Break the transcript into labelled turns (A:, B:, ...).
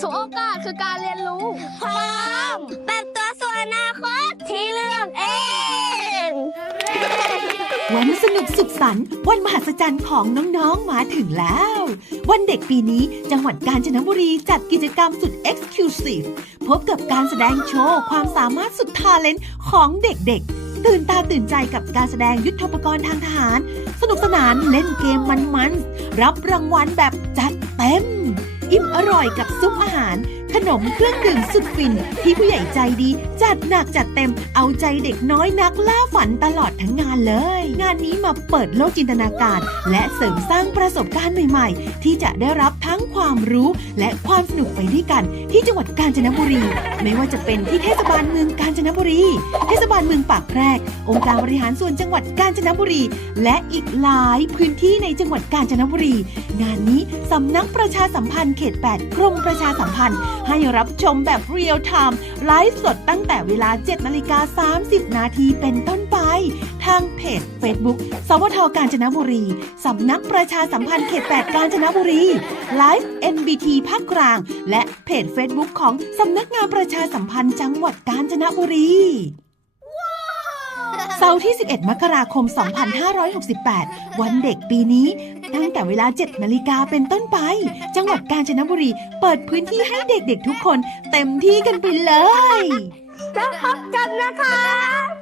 A: สุโอกาสคือการเรียนรู้
B: พร้อมแบบตัวส่วนอนาคตที่เลือกเอง
C: วันสนุกสุขสันต์วันมหัศจรรย์ของน้องๆมาถึงแล้ว วันเด็กปีนี้จังหวัดกาญจนบุรีจัดกิจกรรมสุด Exclusive พบกับการแสดงโชว์ความสามารถสุดทาเลนต์ของเด็กๆ ตื่นตาตื่นใจกับการแสดงยุทธปกรณ์ทางทหาร สนุกสนานเล่นเกมมันๆ รับรางวัลแบบจัดเต็ม อิ่มอร่อยกับซุปอาหาร ขนมเครื่องดื่มสุดฟิน ที่ผู้ใหญ่ใจดี จัดหนักจัดเต็มเอาใจเด็กน้อยนักล่าฝันตลอดทั้งงานเลย งานนี้มาเปิดโลกจินตนาการ และเสริมสร้างประสบการณ์ใหม่ๆ ที่จะได้รับทั้งความรู้และความสนุกไปด้วยกัน ที่จังหวัดกาญจนบุรี ไม่ว่าจะเป็นที่เทศบาลเมืองกาญจนบุรี เทศบาลเมืองปากแพรก องค์การบริหารส่วนจังหวัดกาญจนบุรี และอีกหลายพื้นที่ในจังหวัดกาญจนบุรี งานนี้สำนักประชาสัมพันธ์เขต 8 กรมประชาสัมพันธ์ให้รับชมแบบเรียลไทม์ไลฟ์สดตั้งแต่เวลา 7นาฬิกา30 นาทีเป็นต้นไป ทางเพจ Facebook สวทกาญจนบุรี สำนักประชาสัมพันธ์เขต 8 กาญจนบุรีไลฟ์ NBT ภาคกลาง และเพจ Facebook ของสำนักงานประชาสัมพันธ์จังหวัดกาญจนบุรีเสาร์ที่ 11 มกราคม 2568 วันเด็กปีนี้ ตั้งแต่เวลา 7 นาฬิกาเป็นต้นไป จังหวัดกาญจนบุรีเปิดพื้นที่ให้เด็กๆทุกคน เต็มที่กันไปเลย
B: แล้วพบกันนะคะ